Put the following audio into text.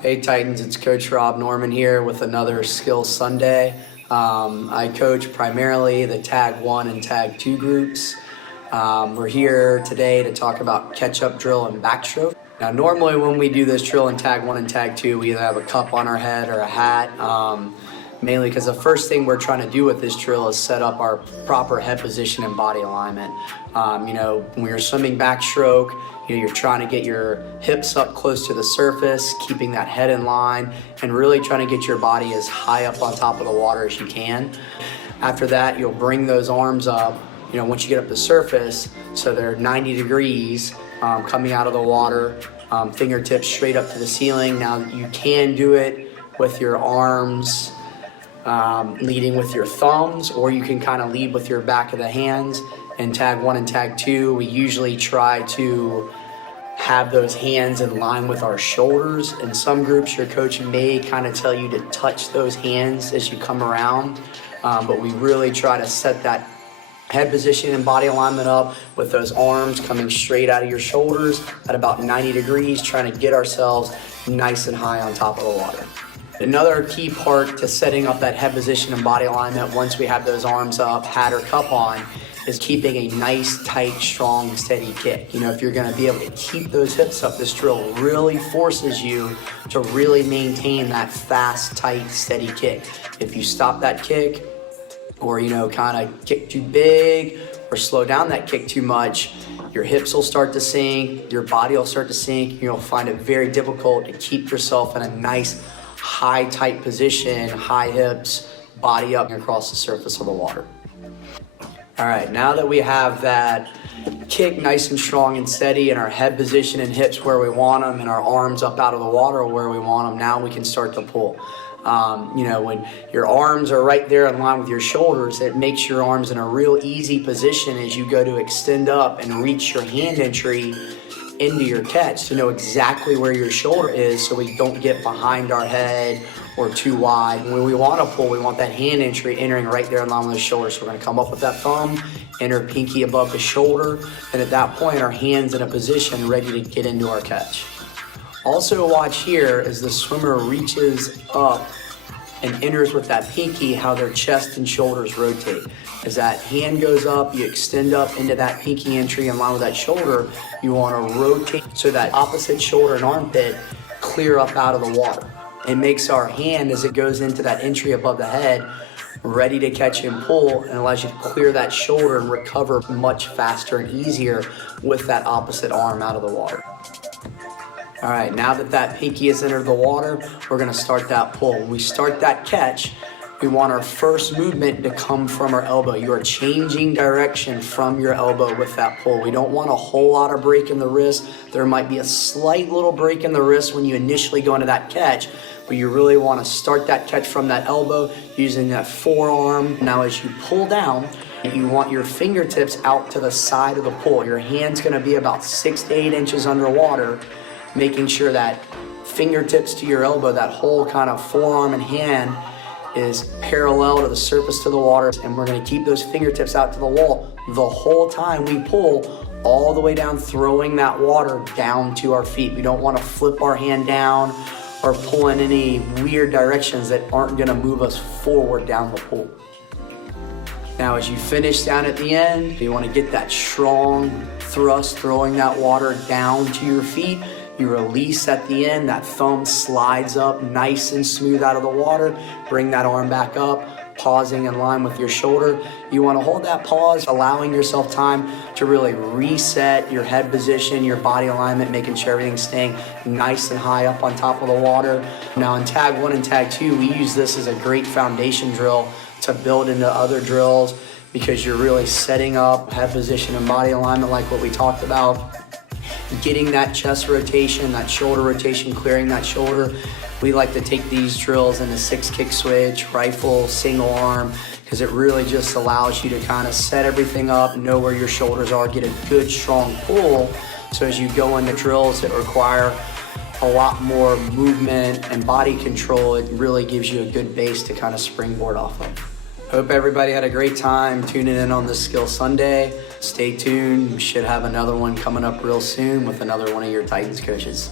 Hey Titans, it's Coach Rob Norman here with another Skills Sunday. I coach primarily the Tag 1 and Tag 2 groups. We're here today to talk about catch-up drill and backstroke. Now normally when we do this drill in Tag 1 and Tag 2, we either have a cup on our head or a hat, mainly because the first thing we're trying to do with this drill is set up our proper head position and body alignment. When you're swimming backstroke, you're trying to get your hips up close to the surface, keeping that head in line, and really trying to get your body as high up on top of the water as you can. After that, you'll bring those arms up, once you get up to the surface, so they're 90 degrees coming out of the water, fingertips straight up to the ceiling. Now you can do it with your arms leading with your thumbs, or you can kind of lead with your back of the hands. In Tag 1 and Tag 2, we usually try to have those hands in line with our shoulders. In some groups, your coach may kind of tell you to touch those hands as you come around, but we really try to set that head position and body alignment up with those arms coming straight out of your shoulders at about 90 degrees, trying to get ourselves nice and high on top of the water. Another key part to setting up that head position and body alignment once we have those arms up, hat or cup on, is keeping a nice, tight, strong, steady kick. If you're gonna be able to keep those hips up, this drill really forces you to really maintain that fast, tight, steady kick. If you stop that kick, or kind of kick too big, or slow down that kick too much, your hips will start to sink, your body will start to sink, you'll find it very difficult to keep yourself in a nice, high, tight position, high hips, body up across the surface of the water. All right, now that we have that kick nice and strong and steady, and our head position and hips where we want them, and our arms up out of the water where we want them, now we can start to pull. When your arms are right there in line with your shoulders, it makes your arms in a real easy position as you go to extend up and reach your hand entry into your catch, to know exactly where your shoulder is so we don't get behind our head or too wide. When we want to pull, we want that hand entry entering right there in line with the shoulder. So we're going to come up with that thumb, enter pinky above the shoulder, and at that point our hands in a position ready to get into our catch. Also watch here as the swimmer reaches up and enters with that pinky, how their chest and shoulders rotate. As that hand goes up, you extend up into that pinky entry in line with that shoulder. You want to rotate so that opposite shoulder and armpit clear up out of the water. It makes our hand, as it goes into that entry above the head, ready to catch and pull, and allows you to clear that shoulder and recover much faster and easier with that opposite arm out of the water. All right, now that pinky has entered the water, we're gonna start that pull. When we start that catch, we want our first movement to come from our elbow. You are changing direction from your elbow with that pull. We don't want a whole lot of break in the wrist. There might be a slight little break in the wrist when you initially go into that catch, but you really wanna start that catch from that elbow using that forearm. Now as you pull down, you want your fingertips out to the side of the pool. Your hand's gonna be about 6 to 8 inches underwater, making sure that fingertips to your elbow, that whole kind of forearm and hand is parallel to the surface to the water. And we're gonna keep those fingertips out to the wall the whole time we pull, all the way down, throwing that water down to our feet. We don't wanna flip our hand down or pull in any weird directions that aren't gonna move us forward down the pool. Now, as you finish down at the end, you wanna get that strong thrust, throwing that water down to your feet. You release at the end, that thumb slides up nice and smooth out of the water. Bring that arm back up, pausing in line with your shoulder. You wanna hold that pause, allowing yourself time to really reset your head position, your body alignment, making sure everything's staying nice and high up on top of the water. Now in Tag 1 and Tag 2, we use this as a great foundation drill to build into other drills, because you're really setting up head position and body alignment like what we talked about. Getting that chest rotation, that shoulder rotation, clearing that shoulder. We like to take these drills in a 6-kick switch, rifle, single arm, because it really just allows you to kind of set everything up, know where your shoulders are, get a good strong pull. So as you go into drills that require a lot more movement and body control, it really gives you a good base to kind of springboard off of. Hope everybody had a great time tuning in on this Skill Sunday. Stay tuned, we should have another one coming up real soon with another one of your Titans coaches.